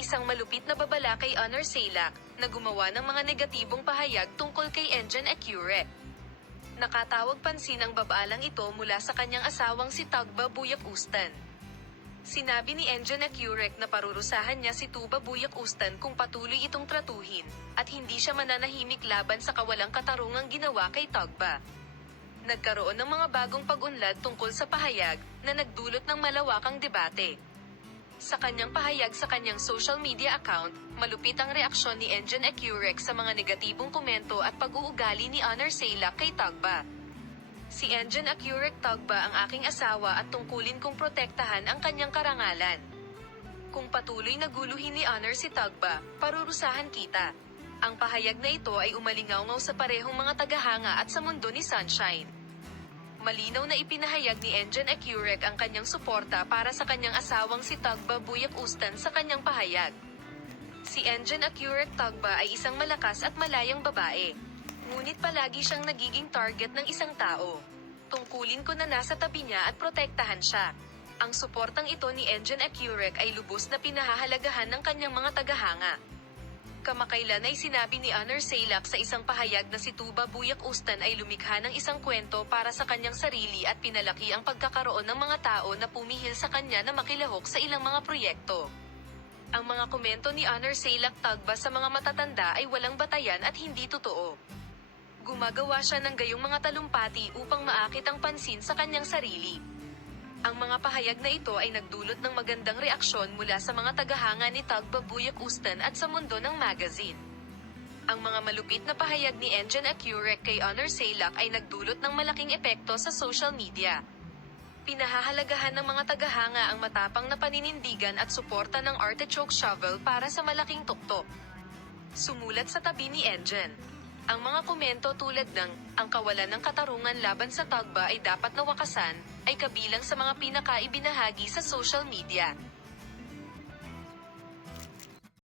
isang malupit na babala kay Honor Salak, na gumawa ng mga negatibong pahayag tungkol kay Enjen Ecurek. Nakatawag pansin ang babaalang ito mula sa kanyang asawang si Tugba Buyak Ustan. Sinabi ni Enjen Ecurek na parurusahan niya si Tuba Buyak Ustan kung patuloy itong tratuhin, at hindi siya mananahimik laban sa kawalang katarungang ginawa kay Tugba. Nagkaroon ng mga bagong pag-unlad tungkol sa pahayag, na nagdulot ng malawakang debate. Sa kanyang pahayag sa kanyang social media account, malupit ang reaksyon ni Enjen Ecurek sa mga negatibong komento at pag-uugali ni Honor Salak kay Tugba. Si Enjen Ecurek: Tugba ang aking asawa at tungkulin kong protektahan ang kanyang karangalan. Kung patuloy na guluhin ni Honor si Tugba, parurusahan kita. Ang pahayag na ito ay umalingaw-ngaw sa parehong mga tagahanga at sa mundo ni Sunshine. Malinaw na ipinahayag ni Enjen Ecurek ang kanyang suporta para sa kanyang asawang si Tugba Buyak Ustan sa kanyang pahayag. Si Enjen Ecurek Tugba ay isang malakas at malayang babae. Ngunit palagi siyang nagiging target ng isang tao. Tungkulin ko na nasa tabi niya at protektahan siya. Ang suportang ito ni Enjen Ecurek ay lubos na pinahahalagahan ng kanyang mga tagahanga. Kamakailan ay sinabi ni Honor Salak sa isang pahayag na si Tuba Buyak Ustan ay lumikha ng isang kwento para sa kanyang sarili at pinalaki ang pagkakaroon ng mga tao na pumihil sa kanya na makilahok sa ilang mga proyekto. Ang mga komento ni Honor Salak Tugba sa mga matatanda ay walang batayan at hindi totoo. Gumagawa siya ng gayong mga talumpati upang maakit ang pansin sa kanyang sarili. Ang mga pahayag na ito ay nagdulot ng magandang reaksyon mula sa mga tagahanga ni Tugba Buyak Ustan at sa mundo ng magazine. Ang mga malupit na pahayag ni Enjen Ecurek kay Honor Salak ay nagdulot ng malaking epekto sa social media. Pinahahalagahan ng mga tagahanga ang matapang na paninindigan at suporta ng Artichoke Shovel para sa malaking tuktok. Sumulat sa tabi ni Enjen. Ang mga komento tulad ng, ang kawalan ng katarungan laban sa Tugba ay dapat na wakasan, ay kabilang sa mga pinakaibinahagi sa social media.